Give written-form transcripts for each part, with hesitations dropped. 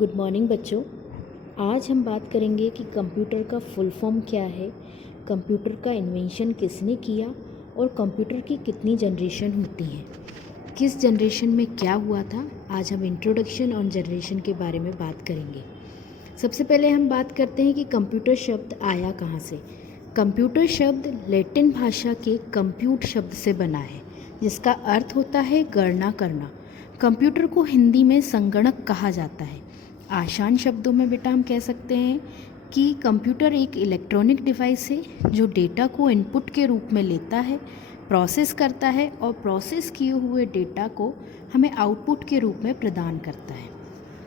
Good morning बच्चों। आज हम बात करेंगे कि कंप्यूटर का फुल फॉर्म क्या है, कंप्यूटर का इन्वेंशन किसने किया और कंप्यूटर की कितनी जनरेशन होती हैं, किस जनरेशन में क्या हुआ था। आज हम इंट्रोडक्शन ऑन जनरेशन के बारे में बात करेंगे। सबसे पहले हम बात करते हैं कि कंप्यूटर शब्द आया कहाँ से। कंप्यूटर शब्द लैटिन भाषा के कंप्यूट शब्द से बना है, जिसका अर्थ होता है गणना करना। कंप्यूटर को हिंदी में संगणक कहा जाता है। आसान शब्दों में बेटा हम कह सकते हैं कि कंप्यूटर एक इलेक्ट्रॉनिक डिवाइस है जो डेटा को इनपुट के रूप में लेता है, प्रोसेस करता है और प्रोसेस किए हुए डेटा को हमें आउटपुट के रूप में प्रदान करता है।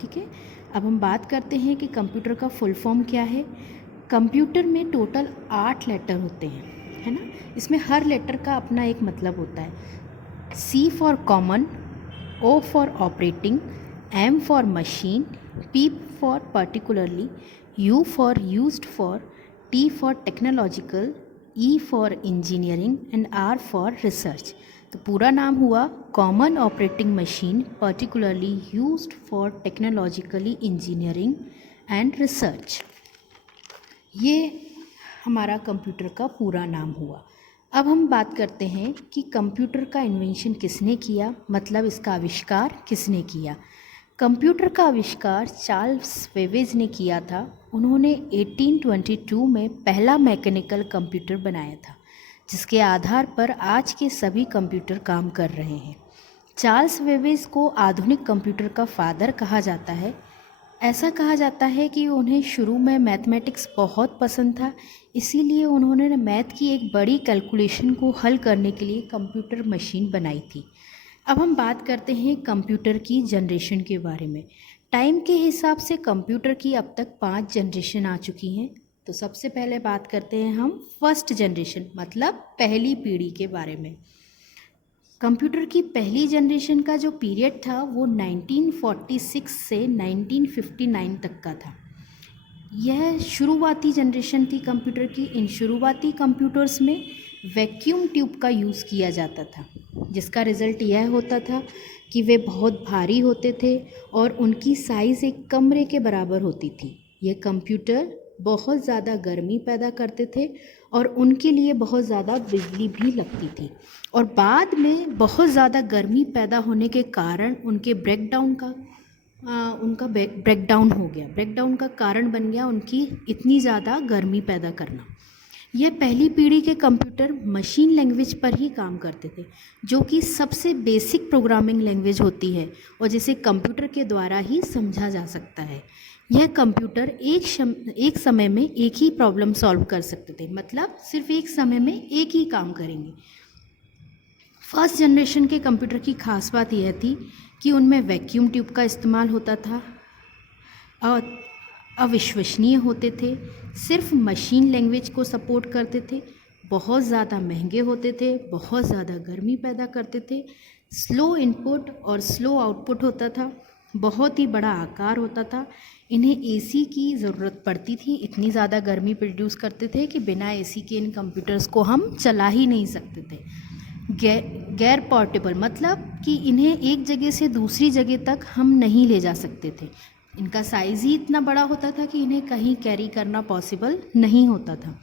ठीक है, अब हम बात करते हैं कि कंप्यूटर का फुल फॉर्म क्या है। कंप्यूटर में टोटल 8 लेटर होते हैं, है ना। इसमें हर लेटर का अपना एक मतलब होता है। C for common, O for operating, M for machine, P for particularly, U for used for, T for technological, E for engineering and R for research. तो पूरा नाम हुआ common operating machine particularly used for technologically engineering and research. ये हमारा computer का पूरा नाम हुआ। अब हम बात करते हैं कि कंप्यूटर का इन्वेंशन किसने किया, मतलब इसका आविष्कार किसने किया। कंप्यूटर का आविष्कार चार्ल्स बेबेज ने किया था। उन्होंने 1822 में पहला मैकेनिकल कंप्यूटर बनाया था, जिसके आधार पर आज के सभी कंप्यूटर काम कर रहे हैं। चार्ल्स बेबेज को आधुनिक कंप्यूटर का फादर कहा जाता है। ऐसा कहा जाता है कि उन्हें शुरू में मैथमेटिक्स बहुत पसंद था, इसीलिए उन्होंने मैथ की एक बड़ी कैलकुलेशन को हल करने के लिए कंप्यूटर मशीन बनाई थी। अब हम बात करते हैं कंप्यूटर की जनरेशन के बारे में। टाइम के हिसाब से कंप्यूटर की अब तक 5 जनरेशन आ चुकी हैं। तो सबसे पहले बात करते हैं हम फर्स्ट जनरेशन, मतलब पहली पीढ़ी के बारे में। कंप्यूटर की पहली जनरेशन का जो पीरियड था वो 1946 से 1959 तक का था। यह शुरुआती जनरेशन थी कंप्यूटर की। इन शुरुआती कंप्यूटर्स में वैक्यूम ट्यूब का यूज़ किया जाता था, जिसका रिज़ल्ट यह होता था कि वे बहुत भारी होते थे और उनकी साइज़ एक कमरे के बराबर होती थी। यह कंप्यूटर बहुत ज़्यादा गर्मी पैदा करते थे और उनके लिए बहुत ज़्यादा बिजली भी लगती थी, और बाद में बहुत ज़्यादा गर्मी पैदा होने के कारण उनके ब्रेकडाउन हो गया। ब्रेकडाउन का कारण बन गया उनकी इतनी ज़्यादा गर्मी पैदा करना। यह पहली पीढ़ी के कंप्यूटर मशीन लैंग्वेज पर ही काम करते थे, जो कि सबसे बेसिक प्रोग्रामिंग लैंग्वेज होती है और जिसे कंप्यूटर के द्वारा ही समझा जा सकता है। यह कंप्यूटर एक समय में एक ही प्रॉब्लम सॉल्व कर सकते थे, मतलब सिर्फ एक समय में एक ही काम करेंगे। फर्स्ट जनरेशन के कंप्यूटर की खास बात यह थी कि उनमें वैक्यूम ट्यूब का इस्तेमाल होता था, अविश्वसनीय होते थे, सिर्फ मशीन लैंग्वेज को सपोर्ट करते थे, बहुत ज़्यादा महंगे होते थे, बहुत ज़्यादा गर्मी पैदा करते थे, स्लो इनपुट और स्लो आउटपुट होता था, बहुत ही बड़ा आकार होता था। इन्हें एसी की ज़रूरत पड़ती थी, इतनी ज़्यादा गर्मी प्रोड्यूस करते थे कि बिना एसी के इन कंप्यूटर्स को हम चला ही नहीं सकते थे। गैर पोर्टेबल, मतलब कि इन्हें एक जगह से दूसरी जगह तक हम नहीं ले जा सकते थे। इनका साइज़ ही इतना बड़ा होता था कि इन्हें कहीं कैरी करना पॉसिबल नहीं होता था।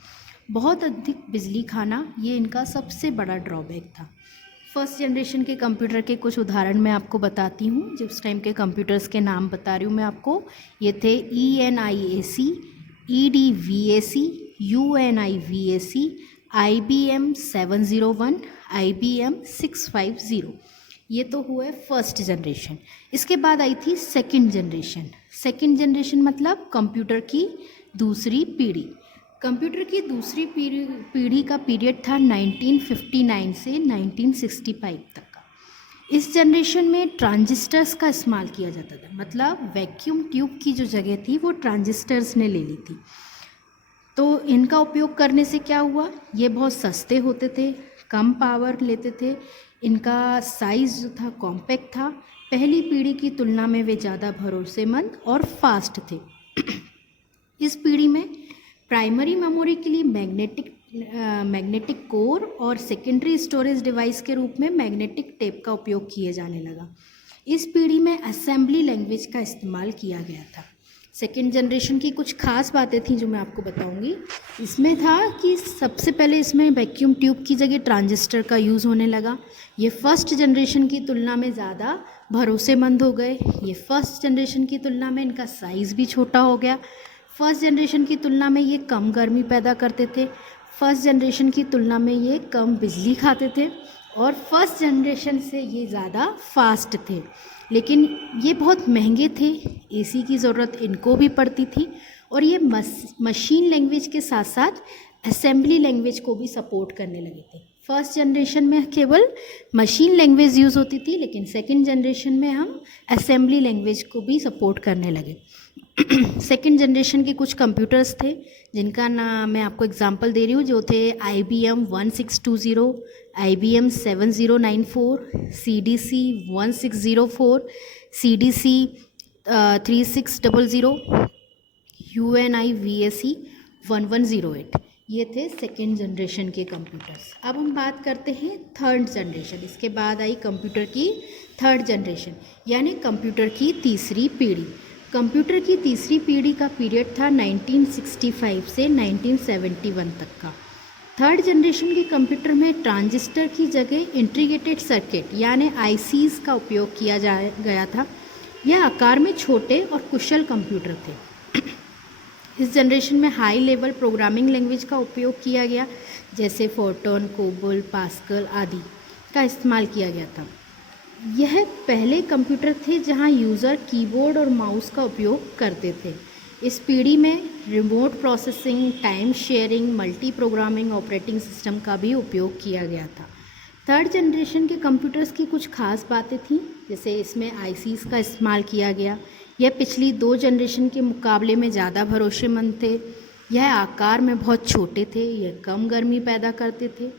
बहुत अधिक बिजली खाना, ये इनका सबसे बड़ा ड्रॉबैक था। फर्स्ट जनरेशन के कंप्यूटर के कुछ उदाहरण मैं आपको बताती हूँ। जिस टाइम के कंप्यूटर्स के नाम बता रही हूँ मैं आपको, ये थे ENIAC, EDVAC, UNIVAC, IBM 701, IBM 650। ये तो हुआ है फर्स्ट जनरेशन। इसके बाद आई थी सेकंड जनरेशन। सेकंड जनरेशन मतलब कंप्यूटर की दूसरी पीढ़ी। कंप्यूटर की दूसरी पीढ़ी का पीरियड था 1959 से 1965 तक का। इस जनरेशन में ट्रांजिस्टर्स का इस्तेमाल किया जाता था, मतलब वैक्यूम ट्यूब की जो जगह थी वो ट्रांजिस्टर्स ने ले ली थी। तो इनका उपयोग करने से क्या हुआ, ये बहुत सस्ते होते थे, कम पावर लेते थे, इनका साइज़ जो था कॉम्पैक्ट था। पहली पीढ़ी की तुलना में वे ज़्यादा भरोसेमंद और फास्ट थे। इस पीढ़ी में प्राइमरी मेमोरी के लिए मैग्नेटिक कोर और सेकेंडरी स्टोरेज डिवाइस के रूप में मैग्नेटिक टेप का उपयोग किए जाने लगा। इस पीढ़ी में असेंबली लैंग्वेज का इस्तेमाल किया गया था। सेकेंड जनरेशन की कुछ खास बातें थी जो मैं आपको बताऊंगी। इसमें था कि सबसे पहले इसमें वैक्यूम ट्यूब की जगह ट्रांजिस्टर का यूज़ होने लगा। ये फर्स्ट जनरेशन की तुलना में ज़्यादा भरोसेमंद हो गए। ये फर्स्ट जनरेशन की तुलना में इनका साइज़ भी छोटा हो गया। फर्स्ट जनरेशन की तुलना में ये कम गर्मी पैदा करते थे। फर्स्ट जनरेशन की तुलना में ये कम बिजली खाते थे और फर्स्ट जनरेशन से ये ज़्यादा फास्ट थे। लेकिन ये बहुत महंगे थे, एसी की ज़रूरत इनको भी पड़ती थी और ये मशीन लैंग्वेज के साथ साथ असेंबली लैंग्वेज को भी सपोर्ट करने लगे थे। फर्स्ट जनरेशन में केवल मशीन लैंग्वेज यूज़ होती थी, लेकिन सेकंड जनरेशन में हम असेंबली लैंग्वेज को भी सपोर्ट करने लगे। सेकंड जनरेशन के कुछ कंप्यूटर्स थे जिनका नाम मैं आपको एग्जांपल दे रही हूँ, जो थे IBM 1620, IBM 7094, CDC 1604, CDC 3600, UNI VAC 1108। ये थे सेकेंड जनरेशन के कंप्यूटर्स। अब हम बात करते हैं थर्ड जनरेशन। इसके बाद आई कंप्यूटर की थर्ड जनरेशन, यानी कंप्यूटर की तीसरी पीढ़ी। कंप्यूटर की तीसरी पीढ़ी का पीरियड था 1965 से 1971 तक का। थर्ड जनरेशन के कंप्यूटर में ट्रांजिस्टर की जगह इंटीग्रेटेड सर्किट यानी ICs का उपयोग किया गया था। यह आकार में छोटे और कुशल कंप्यूटर थे। इस जनरेशन में हाई लेवल प्रोग्रामिंग लैंग्वेज का उपयोग किया गया, जैसे फोर्टोन, कोबोल, पास्कल आदि का इस्तेमाल किया गया था। यह पहले कंप्यूटर थे जहां यूज़र कीबोर्ड और माउस का उपयोग करते थे। इस पीढ़ी में remote processing, time sharing, multi programming operating system का भी उपयोग किया गया था। थर्ड जनरेशन के कंप्यूटर्स की कुछ खास बातें थीं, जैसे इसमें ICs का इस्तेमाल किया गया। यह पिछली दो जनरेशन के मुकाबले में ज़्यादा भरोसेमंद थे। यह आकार में बहुत छोटे थे। यह कम गर्मी पैदा करते थे।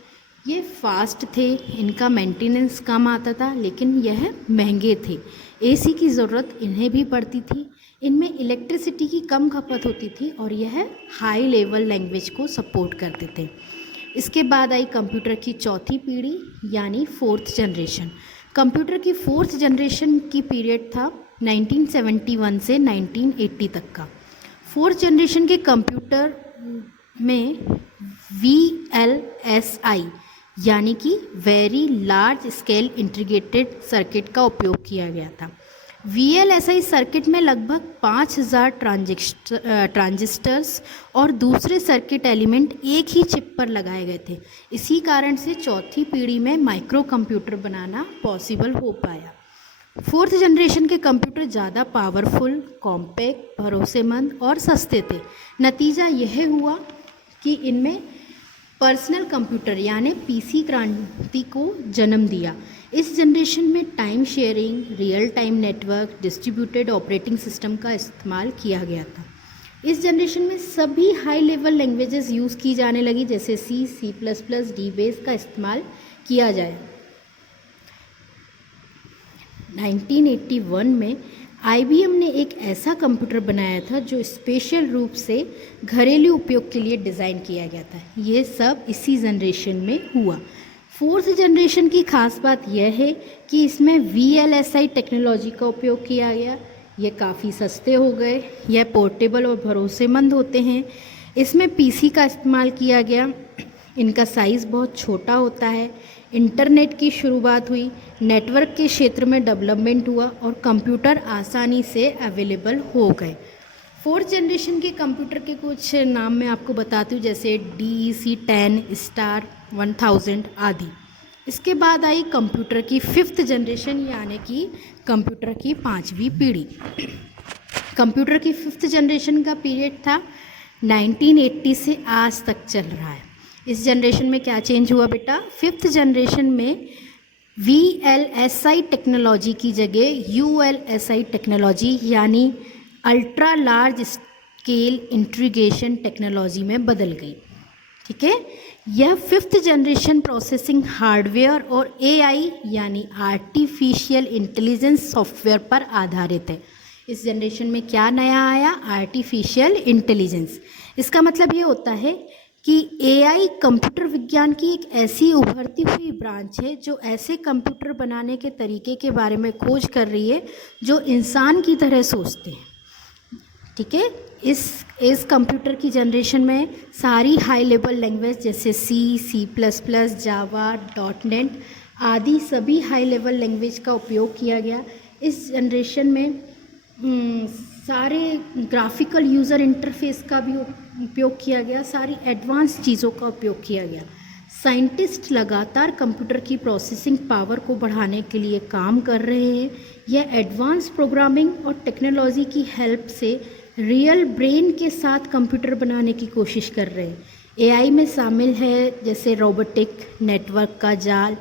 ये फास्ट थे। इनका मेंटेनेंस कम आता था, लेकिन यह महंगे थे। AC की ज़रूरत इन्हें भी पड़ती थी। इनमें इलेक्ट्रिसिटी की कम खपत होती थी और यह हाई लेवल लैंग्वेज को सपोर्ट करते थे। इसके बाद आई कंप्यूटर की चौथी पीढ़ी यानी फोर्थ जनरेशन। कंप्यूटर की फोर्थ जनरेशन की पीरियड था 1971 से 1980 तक का। फोर्थ जनरेशन के कंप्यूटर में VLSI यानी कि very large scale integrated circuit का उपयोग किया गया था। VLSI सर्किट में लगभग 5000 ट्रांजिस्टर्स और दूसरे सर्किट एलिमेंट एक ही चिप पर लगाए गए थे। इसी कारण से चौथी पीढ़ी में माइक्रो कंप्यूटर बनाना पॉसिबल हो पाया। फोर्थ जनरेशन के कंप्यूटर ज़्यादा पावरफुल, कॉम्पैक्ट, भरोसेमंद और सस्ते थे। नतीजा यह हुआ कि इनमें पर्सनल कंप्यूटर यानी PC क्रांति को जन्म दिया। इस जनरेशन में time sharing, real time network, distributed operating system का इस्तेमाल किया गया था। इस जनरेशन में सभी हाई लेवल लैंग्वेजेस यूज़ की जाने लगी, जैसे C, C++, DBase का इस्तेमाल किया जाए। 1981 में IBM ने एक ऐसा कंप्यूटर बनाया था जो स्पेशल रूप से घरेलू उपयोग के लिए डिज़ाइन किया गया था। ये सब इसी जनरेशन में हुआ। फोर्थ जनरेशन की खास बात यह है कि इसमें VLSI टेक्नोलॉजी का उपयोग किया गया। ये काफ़ी सस्ते हो गए, यह पोर्टेबल और भरोसेमंद होते हैं। इसमें PC का इस्तेमाल किया गया। इनका साइज़ बहुत छोटा होता है। इंटरनेट की शुरुआत हुई, नेटवर्क के क्षेत्र में डेवलपमेंट हुआ और कंप्यूटर आसानी से अवेलेबल हो गए। फोर्थ जनरेशन के कंप्यूटर के कुछ नाम मैं आपको बताती हूँ, जैसे DEC 10, स्टार 1000 आदि। इसके बाद आई कंप्यूटर की फिफ्थ जनरेशन यानी कि कंप्यूटर की पांचवी पीढ़ी। कंप्यूटर की फिफ्थ जनरेशन का पीरियड था 1980 से आज तक चल रहा है। इस जनरेशन में क्या चेंज हुआ बेटा? फिफ्थ जनरेशन में VLSI टेक्नोलॉजी की जगह ULSI टेक्नोलॉजी यानी ultra large scale integration technology में बदल गई। ठीक है, यह फिफ्थ जनरेशन प्रोसेसिंग हार्डवेयर और AI यानी आर्टिफिशियल इंटेलिजेंस सॉफ्टवेयर पर आधारित है। इस जनरेशन में क्या नया आया? Artificial intelligence. इसका मतलब ये होता है कि एआई कंप्यूटर विज्ञान की एक ऐसी उभरती हुई ब्रांच है जो ऐसे कंप्यूटर बनाने के तरीके के बारे में खोज कर रही है जो इंसान की तरह सोचते हैं। ठीक है, इस कंप्यूटर की जनरेशन में सारी हाई लेवल लैंग्वेज जैसे C++, जावा, .NET आदि सभी हाई लेवल लैंग्वेज का उपयोग किया गया। इस जनरेशन में सारे ग्राफिकल यूज़र इंटरफेस का भी उपयोग किया गया, सारी एडवांस चीज़ों का उपयोग किया गया। साइंटिस्ट लगातार कंप्यूटर की प्रोसेसिंग पावर को बढ़ाने के लिए काम कर रहे हैं। यह एडवांस प्रोग्रामिंग और टेक्नोलॉजी की हेल्प से रियल ब्रेन के साथ कंप्यूटर बनाने की कोशिश कर रहे हैं। एआई में शामिल है जैसे रोबोटिक, नेटवर्क का जाल,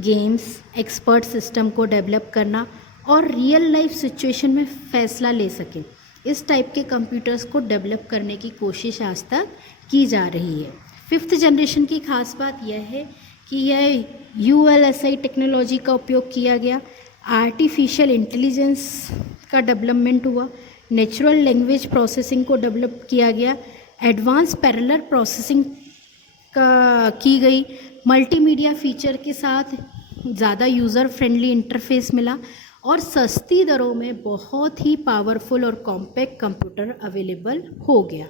गेम्स, एक्सपर्ट सिस्टम को डेवलप करना और रियल लाइफ सिचुएशन में फ़ैसला ले सकें। इस टाइप के कंप्यूटर्स को डेवलप करने की कोशिश आज तक की जा रही है। 5th जनरेशन की खास बात यह है कि यह ULSI टेक्नोलॉजी का उपयोग किया गया, आर्टिफिशियल इंटेलिजेंस का डेवलपमेंट हुआ, नेचुरल लैंग्वेज प्रोसेसिंग को डेवलप किया गया, एडवांस पैरेलल प्रोसेसिंग की गई, मल्टीमीडिया फीचर के साथ ज़्यादा यूज़र फ्रेंडली इंटरफेस मिला और सस्ती दरों में बहुत ही पावरफुल और कॉम्पैक्ट कंप्यूटर अवेलेबल हो गया।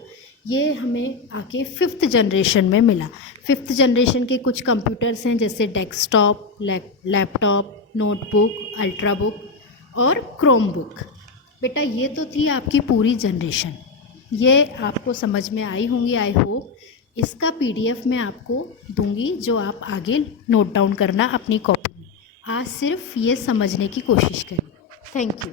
ये हमें आके 5th जनरेशन में मिला। 5th जनरेशन के कुछ कंप्यूटर्स हैं जैसे डेस्कटॉप, लैपटॉप, नोटबुक, अल्ट्राबुक और क्रोमबुक। बेटा ये तो थी आपकी पूरी जनरेशन, ये आपको समझ में आई होंगी आई होप। इसका PDF मैं आपको दूंगी जो आप आगे नोट डाउन करना अपनी कॉपी में। आज सिर्फ ये समझने की कोशिश करें। Thank you.